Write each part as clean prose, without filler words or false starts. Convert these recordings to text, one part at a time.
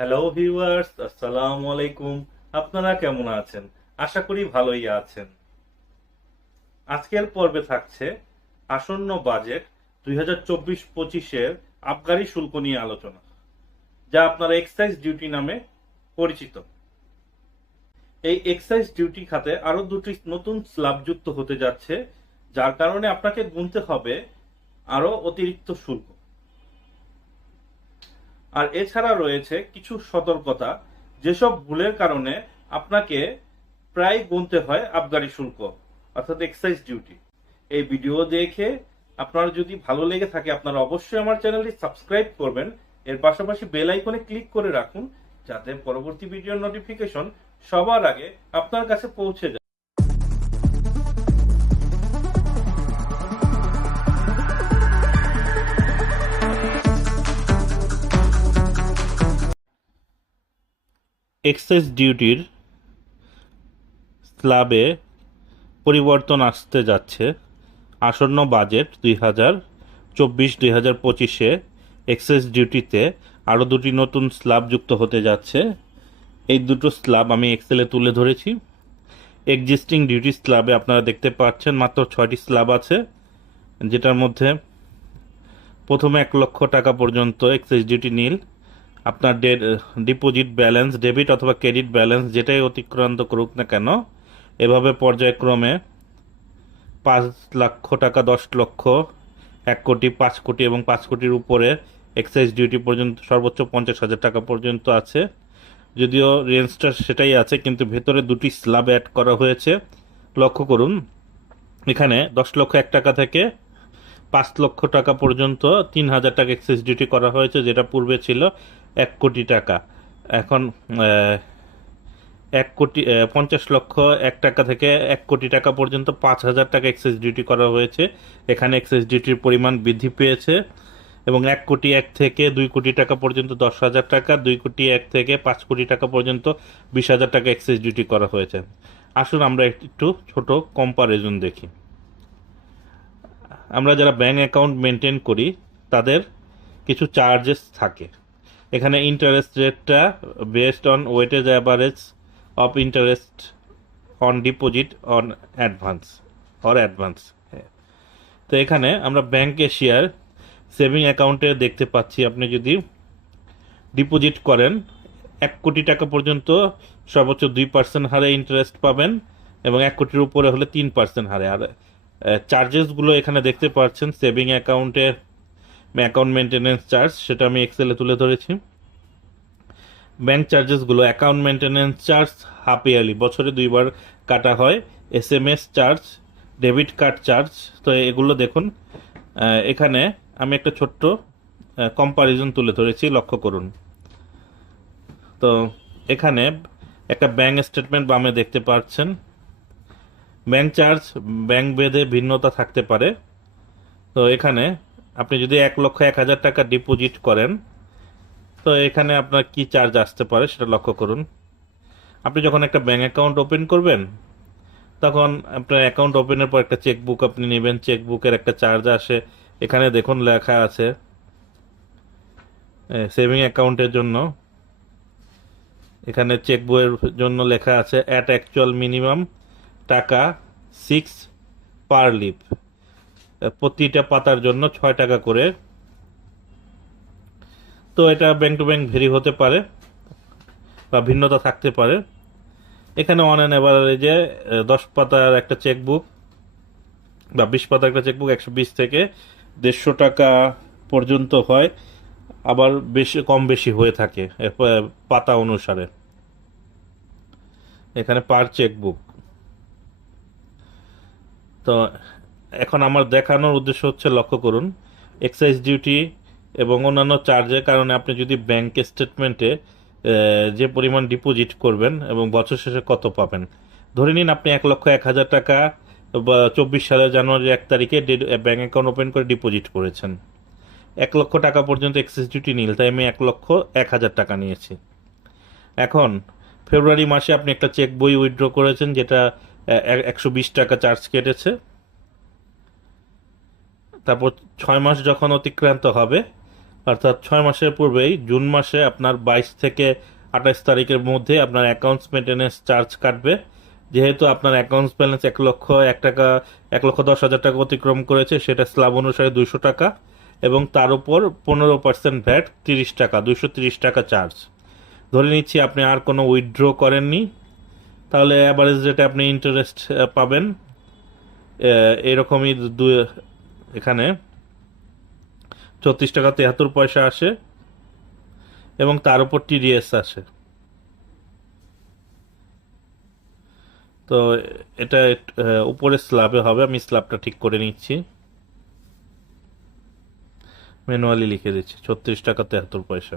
Hello viewers, আসসালামু আলাইকুম। আপনারা কেমন আছেন? আশা করি ভালোই আছেন। আজকের পর্বে থাকছে আসন্ন বাজেট 2024-25-এর আবগারি শুল্ক নিয়ে আলোচনা, যা আপনারা এক্সাইজ ডিউটি নামে পরিচিত। এই এক্সাইজ ডিউটি খাতে আরো দুটি নতুন স্ল্যাব যুক্ত হতে যাচ্ছে, যার কারণে আপনাকে গুনতে হবে আরো অতিরিক্ত শুল্ক। আর এছাড়া রয়েছে কিছু সতর্কতা, যেসব ভুলের কারণে আপনাকে প্রায় গুনতে হয় আবগারি শুল্ক অর্থাৎ এক্সাইজ ডিউটি। এই ভিডিও দেখে আপনার যদি ভালো লেগে থাকে আপনারা অবশ্যই আমার চ্যানেলটি সাবস্ক্রাইব করবেন। এর পাশাপাশি বেল আইকনে ক্লিক করে রাখুন, যাতে পরবর্তী ভিডিওর নোটিফিকেশন সবার আগে আপনার কাছে পৌঁছে যায়। এক্সাইজ ডিউটির স্ল্যাবে পরিবর্তন আসতে যাচ্ছে। আসন্ন বাজেট 2024-2025-এ এক্সাইজ ডিউটিতে আরও দুটি নতুন স্ল্যাব যুক্ত হতে যাচ্ছে। এই দুটো স্ল্যাব আমি এক্সেলে তুলে ধরেছি। এক্সিস্টিং ডিউটি স্ল্যাবে আপনারা দেখতে পাচ্ছেন মাত্র 6টি স্ল্যাব আছে, যেটার মধ্যে প্রথমে 1,00,000 টাকা পর্যন্ত এক্সাইজ ডিউটি নীল। আপনার ডিপোজিট ব্যালেন্স, ডেবিট অথবা ক্রেডিট ব্যালেন্স যেটাই অতিক্রান্ত করুক না কেন, এভাবে পর্যায়ক্রমে 5,00,000 টাকা, 10 লক্ষ, 1 কোটি, 5 কোটি এবং 5 কোটির উপরে এক্সাইজ ডিউটি পর্যন্ত সর্বোচ্চ 50,000 টাকা পর্যন্ত আছে। যদিও রেঞ্জটা সেটাই আছে, কিন্তু ভেতরে দুটি স্ল্যাব অ্যাড করা হয়েছে। লক্ষ্য করুন, এখানে 10,01,000 টাকা থেকে 5,00,000 টাকা পর্যন্ত 3,000 টাকা এক্সাইজ ডিউটি করা হয়েছে, যেটা পূর্বে ছিল 1 কোটি টাকা। এখন 1 কোটি 50,01,000 টাকা থেকে 1 কোটি টাকা পর্যন্ত 5,000 টাকা এক্সাইজ ডিউটি করা হয়েছে। এখানে এক্সাইজ ডিউটির পরিমাণ বৃদ্ধি পেয়েছে। এবং 1 কোটি 1 থেকে 2 কোটি টাকা পর্যন্ত 10,000 টাকা, 2 কোটি 1 থেকে 5 কোটি টাকা পর্যন্ত 20,000 টাকা এক্সাইজ ডিউটি করা হয়েছে। আসুন আমরা একটু ছোট কম্পারিজন দেখি। আমরা যারা ব্যাংক অ্যাকাউন্ট মেনটেন করি তাদের কিছু চার্জেস থাকে। এখানে ইন্টারেস্ট রেটটা based on weightage average of interest on deposit on advance. তো এখানে আমরা ব্যাংক এশিয়ার সেভিং অ্যাকাউন্টে দেখতে পাচ্ছি, আপনি যদি ডিপোজিট করেন 1 কোটি টাকা পর্যন্ত সর্বোচ্চ 2% হারে ইন্টারেস্ট পাবেন, এবং 1 কোটির উপরে হলে 3% হারে। আর চার্জেসগুলো এখানে দেখতে পাচ্ছেন, সেভিং অ্যাকাউন্টের অ্যাকাউন্ট মেনটেন্যান্স চার্জ, সেটা আমি এক্সেলে তুলে ধরেছি। ব্যাংক চার্জেসগুলো, account maintenance charge half yearly, বছরে 2বার কাটা হয়। SMS charge, debit card charge. তো এগুলো দেখুন, এখানে আমি একটা ছোট্ট কম্পারিজন তুলে ধরেছি, লক্ষ্য করুন। তো এখানে একটা ব্যাংক স্টেটমেন্ট বামে দেখতে পাচ্ছেন। ব্যাংক চার্জ ব্যাংক ভেদে ভিন্নতা থাকতে পারে। তো এখানে আপনি যদি 1,01,000 টাকা ডিপোজিট করেন, তো এখানে আপনার কি চার্জ আসতে পারে সেটা লক্ষ্য করুন। আপনি যখন একটা ব্যাংক অ্যাকাউন্ট ওপেন করবেন, তখন আপনার অ্যাকাউন্ট ওপেনের পর একটা চেকবুক আপনি নেবেন, চেকবুকের একটা চার্জ আসে। এখানে দেখুন লেখা আছে সেভিং অ্যাকাউন্টের জন্য, এখানে চেকবইয়ের জন্য লেখা আছে অ্যাট অ্যাকচুয়াল মিনিমাম টাকা 6 পার লিভ, প্রতিটা পাতার জন্য 6 টাকা করে। তো এটা ব্যাংক টু ব্যাংক ভেরি হতে পারে বা ভিন্নতা থাকতে পারে। এখানে অন অ্যান অ্যাভারেজে 10 পাতার একটা চেকবুক বা 20 পাতার একটা চেকবুক 120 থেকে 150 টাকা পর্যন্ত হয়, আবার বেশি কম বেশি হয়ে থাকে পাতা অনুসারে। এখানে পার চেকবুক। তো এখন আমার দেখানোর উদ্দেশ্য হচ্ছে, লক্ষ্য করুন এক্সাইজ ডিউটি এবং অন্যান্য চার্জের কারণে আপনি যদি ব্যাংক স্টেটমেন্টে যে পরিমাণ ডিপোজিট করবেন এবং বছর শেষে কত পাবেন। ধরে নিন আপনি 1,01,000 টাকা 24 সালের জানুয়ারির 1 তারিখে ব্যাংক অ্যাকাউন্ট ওপেন করে ডিপোজিট করেছেন। 1,00,000 টাকা পর্যন্ত এক্সাইজ ডিউটি নীল, তাই আমি 1,01,000 টাকা নিয়েছি। এখন ফেব্রুয়ারি মাসে আপনি একটা চেক বই উইথড্র করেছেন, যেটা 120 টাকা চার্জ কেটেছে। তারপর 6 মাস যখন অতিক্রান্ত হবে, অর্থাৎ 6 মাসের পূর্বেই জুন মাসে আপনার 22 থেকে 28 তারিখের মধ্যে আপনার অ্যাকাউন্টস মেনটেন্যান্স চার্জ কাটবে। যেহেতু আপনার অ্যাকাউন্টস ব্যালেন্স 1,01,00,000 1,10,000 টাকা অতিক্রম করেছে, সেটা স্ল্যাব অনুসারে 200 টাকা, এবং তার উপর 15% ভ্যাট 30 টাকা, 230 টাকা চার্জ। ধরে নিচ্ছি আপনি আর কোনো উইথড্র করেননি, তাহলে অ্যাভারেজ রেটে আপনি ইন্টারেস্ট পাবেন এরকমই এখানে 34 টাকা 73 পয়সা আসে, এবং তার উপর টিডিএস আসে। তো এটা উপরে স্ল্যাবে হবে, আমি স্ল্যাবটা ঠিক করে নিচ্ছি, ম্যানুয়ালি লিখে দিচ্ছি 36 টাকা 73 পয়সা।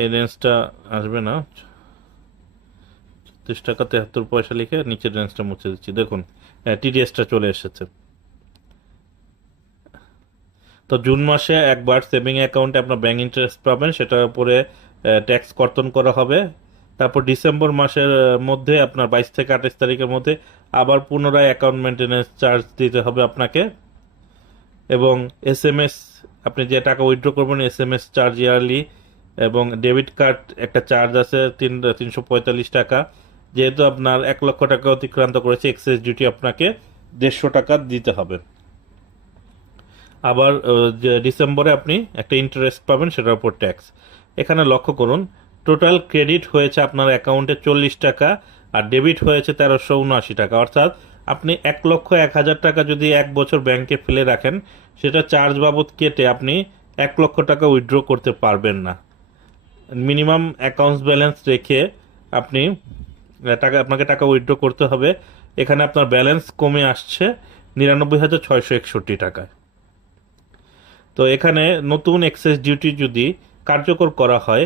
এই রেঞ্জটা আসবে না, 36 টাকা 73 পয়সা লিখে নিচের রেঞ্জটা মুছে দিচ্ছি। দেখুন টিডিএসটা চলে এসেছে। তো জুন মাসে একবার সেভিং অ্যাকাউন্টে আপনার ব্যাংক ইন্টারেস্ট পাবেন, সেটার উপরে ট্যাক্স কর্তন করা হবে। তারপর ডিসেম্বর মাসের মধ্যে আপনার 22 থেকে 28 তারিখের মধ্যে আবার পুনরায় অ্যাকাউন্ট মেনটেন্যান্স চার্জ দিতে হবে আপনাকে, এবং এসএমএস আপনি যে টাকা উইথড্র করবেন এসএমএস চার্জ ইয়ারলি, এবং ডেবিট কার্ড একটা চার্জ আছে 345 টাকা। যেহেতু আপনার 1,00,000 টাকা অতিক্রান্ত করেছে, এক্সেস ডিউটি আপনাকে 150 টাকা দিতে হবে। আবার ডিসেম্বরে আপনি একটা ইন্টারেস্ট পাবেন, সেটার উপর ট্যাক্স। এখানে লক্ষ্য করুন, টোটাল ক্রেডিট হয়েছে আপনার অ্যাকাউন্টে 40 টাকা, আর ডেবিট হয়েছে 1379 টাকা। অর্থাৎ আপনি 1,01,000 টাকা যদি 1 বছর ব্যাংকে ফেলে রাখেন, সেটা চার্জ বাবদ কেটে আপনি 1,00,000 টাকা উইথড্র করতে পারবেন না। মিনিমাম অ্যাকাউন্টস ব্যালেন্স রেখে আপনি আপনাকে টাকা উইথড্র করতে হবে। এখানে আপনার ব্যালেন্স কমে আসছে 99,661 টাকায়। তো এখানে নতুন এক্সেস ডিউটি যদি কার্যকর করা হয়,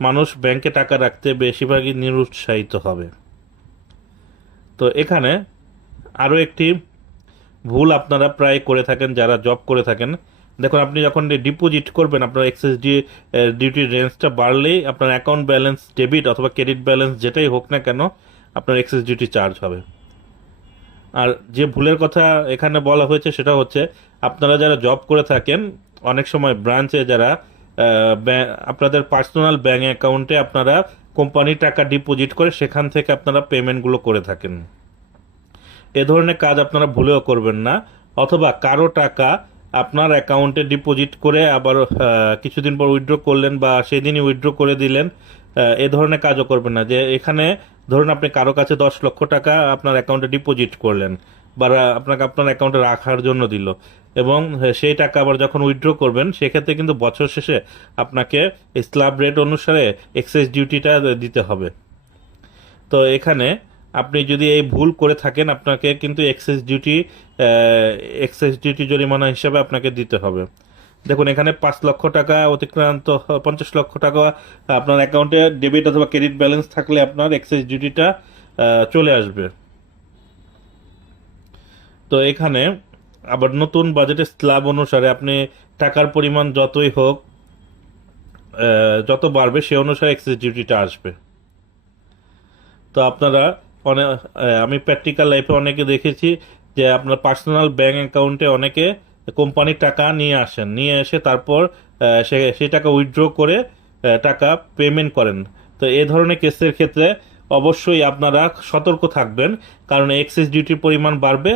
মানুষ ব্যাংকে টাকা রাখতে বেশিরভাগই নিরুৎসাহিত হবে। তো এখানে আরও একটি ভুল আপনারা প্রায় করে থাকেন যারা জব করে থাকেন। দেখুন, আপনি যখন ডিপোজিট করবেন, আপনার এক্সেস ডিউটির রেঞ্জটা বাড়লেই আপনার অ্যাকাউন্ট ব্যালেন্স ডেবিট অথবা ক্রেডিট ব্যালেন্স যেটাই হোক না কেন, আপনার এক্সেস ডিউটি চার্জ হবে। আর যে ভুলের কথা এখানে বলা হয়েছে সেটা হচ্ছে, আপনারা যারা জব করে থাকেন, অনেক সময় ব্রাঞ্চে যারা আপনাদের পার্সোনাল ব্যাংক অ্যাকাউন্টে আপনারা কোম্পানির টাকা ডিপোজিট করে সেখান থেকে আপনারা পেমেন্টগুলো করে থাকেন। এ ধরনের কাজ আপনারা ভুলেও করবেন না। অথবা কারো টাকা আপনার অ্যাকাউন্টে ডিপোজিট করে আবার কিছুদিন পর উইথড্র করলেন বা সেদিনই উইথড্র করে দিলেন, এ ধরনের কাজও করবেন না। যে এখানে ধরুন আপনি কারো কাছে 10 লক্ষ টাকা আপনার অ্যাকাউন্টে ডিপোজিট করলেন, বা আপনাকে আপনার অ্যাকাউন্টে রাখার জন্য দিল, এবং সেই টাকা আবার যখন উইথড্র করবেন, সেক্ষেত্রে কিন্তু বছর শেষে আপনাকে স্ল্যাব রেট অনুসারে এক্সাইজ ডিউটিটা দিতে হবে। তো এখানে আপনি যদি এই ভুল করে থাকেন, আপনাকে কিন্তু এক্সেস ডিউটি জরিমানা হিসাবে আপনাকে দিতে হবে। দেখুন, এখানে 5 লক্ষ টাকা অতিক্রান্ত, 50 লক্ষ টাকা আপনার অ্যাকাউন্টে ডেবিট অথবা ক্রেডিট ব্যালেন্স থাকলে আপনার এক্সেস ডিউটিটা চলে আসবে। তো এখানে আবার নতুন বাজেটের স্ল্যাব অনুসারে আপনি টাকার পরিমাণ যতই হোক, যত বাড়বে সে অনুসারে এক্সেস ডিউটিটা আসবে। তো আপনারা আমি প্র্যাকটিক্যাল লাইফে অনেকে দেখেছি যে আপনার পার্সোনাল ব্যাংক অ্যাকাউন্টে অনেকে কোম্পানির টাকা নিয়ে এসে তারপর সেই টাকা উইথড্র করে টাকা পেমেন্ট করেন। তো এ ধরনের কেসের ক্ষেত্রে অবশ্যই আপনারা সতর্ক থাকবেন, কারণ এক্সেস ডিউটির পরিমাণ বাড়বে